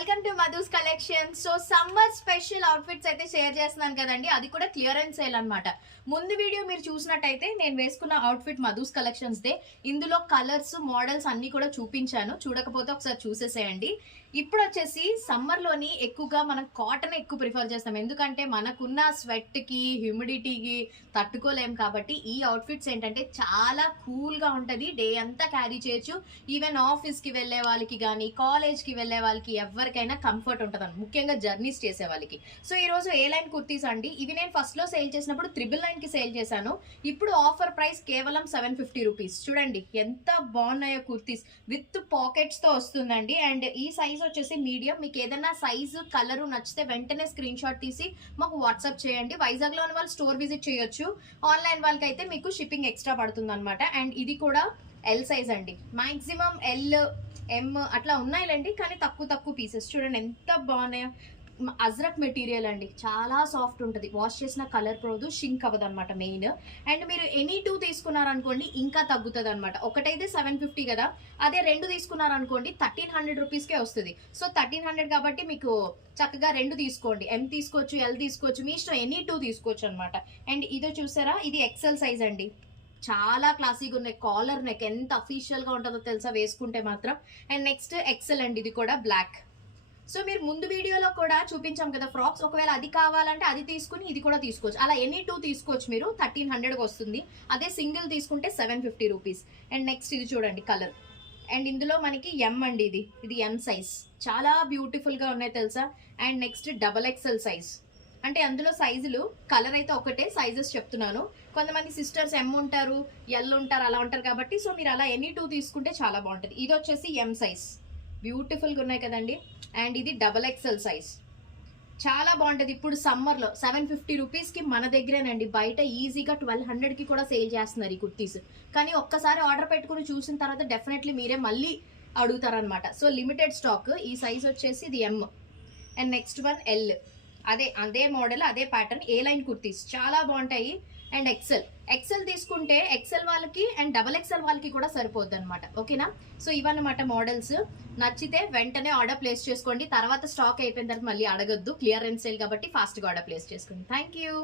Welcome to Madhu's collection. So summer special outfits అయితే share చేస్తున్నాను కదండి, అది కూడా క్లియరెన్స్ సేల్ అన్నమాట. ముందు వీడియో మీరు చూసినట్టయితే నేను వేసుకున్న అవుట్ఫిట్ మధుస్ కలెక్షన్స్ దే. ఇందులో కలర్స్ మోడల్స్ అన్ని కూడా చూపించాను, చూడకపోతే ఒకసారి చూసేసేయండి. ఇప్పుడు వచ్చేసి సమ్మర్ లోని ఎక్కువగా మనం కాటన్ ఎక్కువ ప్రిఫర్ చేస్తాం, ఎందుకంటే మనకున్న స్వెట్ కి హ్యూమిడిటీకి తట్టుకోలేం. కాబట్టి ఈ అవుట్ఫిట్స్ ఏంటంటే చాలా కూల్ గా ఉంటది, డే అంతా క్యారీ చేయొచ్చు. ఈవెన్ ఆఫీస్ కి వెళ్లే వాళ్ళకి కానీ కాలేజ్ కి వెళ్లే వాళ్ళకి ఎవరికైనా కంఫర్ట్ ఉంటుంది, ముఖ్యంగా జర్నీస్ చేసే వాళ్ళకి. సో ఈ రోజు ఏ లైన్ కుర్తీస్ అండి, ఇవి నేను ఫస్ట్ లో సేల్ చేసినప్పుడు 999 కి సేల్ చేశాను. ఇప్పుడు ఆఫర్ ప్రైస్ కేవలం 750 రూపీస్. చూడండి ఎంత బాగున్నాయో కుర్తీస్, విత్ పాకెట్స్ తో వస్తుందండి. అండ్ ఈ సైజ్ వచ్చేసి మీడియం. మీకు ఏదైనా సైజు కలర్ నచ్చితే వెంటనే స్క్రీన్ షాట్ తీసి మాకు వాట్సాప్ చేయండి. వైజాగ్ లో ఉన్న వాళ్ళు స్టోర్ విజిట్ చేయొచ్చు, ఆన్లైన్ వాళ్ళకి అయితే మీకు షిప్పింగ్ ఎక్స్ట్రా పడుతుంది అనమాట. అండ్ ఇది కూడా ఎల్ సైజ్ అండి, మాక్సిమం ఎల్ ఎం అట్లా ఉన్నాయిలేండి, కానీ తక్కువ పీసెస్. చూడండి ఎంత బాగున్నాయో. అజ్రక్ మెటీరియల్ అండి, చాలా సాఫ్ట్ ఉంటుంది, వాష్ చేసిన కలర్ పోదు, షింక్ అవ్వదు అనమాట మెయిన్. అండ్ మీరు ఎనీ 2 తీసుకున్నారనుకోండి ఇంకా తగ్గుతుంది అనమాట. ఒకటైతే 750 కదా, అదే 2 తీసుకున్నారనుకోండి 1300 రూపీస్కే వస్తుంది. సో 1300 కాబట్టి మీకు చక్కగా 2 తీసుకోండి, ఎం తీసుకోవచ్చు, ఎల్ తీసుకోవచ్చు, మీ ఇష్టం, ఎనీ 2 తీసుకోవచ్చు అనమాట. అండ్ ఇదో చూసారా, ఇది ఎక్సెల్ సైజ్ అండి, చాలా క్లాసీగా ఉన్నాయి. కాలర్ నెక్ ఎంత అఫీషియల్ గా ఉంటుందో తెలుసా వేసుకుంటే మాత్రం. అండ్ నెక్స్ట్ ఎక్సెల్ అండి, ఇది కూడా బ్లాక్. సో మీరు ముందు వీడియోలో కూడా చూపించాం కదా ఫ్రాక్స్, ఒకవేళ అది కావాలంటే అది తీసుకుని ఇది కూడా తీసుకోవచ్చు. అలా ఎనీ 2 తీసుకోవచ్చు మీరు, 1300కి వస్తుంది. అదే సింగిల్ తీసుకుంటే 750 రూపీస్. అండ్ నెక్స్ట్ ఇది చూడండి కలర్. అండ్ ఇందులో మనకి ఎం అండి, ఇది ఎం సైజ్, చాలా బ్యూటిఫుల్ గా ఉన్నాయి తెలుసా. And next double XL size, అంటే అందులో సైజులు, కలర్ అయితే ఒకటే, సైజెస్ చెప్తున్నాను. కొంతమంది సిస్టర్స్ ఎం ఉంటారు, ఎల్ ఉంటారు, అలా ఉంటారు కాబట్టి. సో మీరు అలా ఎనీ 2 తీసుకుంటే చాలా బాగుంటుంది. ఇది వచ్చేసి ఎం సైజ్, బ్యూటిఫుల్గా ఉన్నాయి కదండి. అండ్ ఇది డబల్ ఎక్సెల్ సైజ్, చాలా బాగుంటుంది. ఇప్పుడు సమ్మర్లో 750 రూపీస్కి మన దగ్గరేనండి, బయట ఈజీగా 1200కి కూడా సేల్ చేస్తున్నారు ఈ కుర్తీస్. కానీ ఒక్కసారి ఆర్డర్ పెట్టుకుని చూసిన తర్వాత డెఫినెట్లీ మీరే మళ్ళీ అడుగుతారనమాట. So limited stock. ఈ సైజ్ వచ్చేసి ఇది M. And next one L, అదే మోడల్, అదే ప్యాటర్న్, ఏ లైన్ కుర్తీస్ చాలా బాగుంటాయి. అండ్ ఎక్సెల్ తీసుకుంటే ఎక్సెల్ వాళ్ళకి అండ్ డబల్ ఎక్సెల్ వాళ్ళకి కూడా సరిపోద్ది అనమాట. ఓకేనా. సో ఇవన్నమాట మోడల్స్. నచ్చితే వెంటనే ఆర్డర్ ప్లేస్ చేసుకోండి, తర్వాత స్టాక్ అయిపోయిన తర్వాత మళ్ళీ అడగొద్దు, క్లియరెన్స్ సేల్ కాబట్టి ఫాస్ట్గా ఆర్డర్ ప్లేస్ చేసుకోండి. Thank you.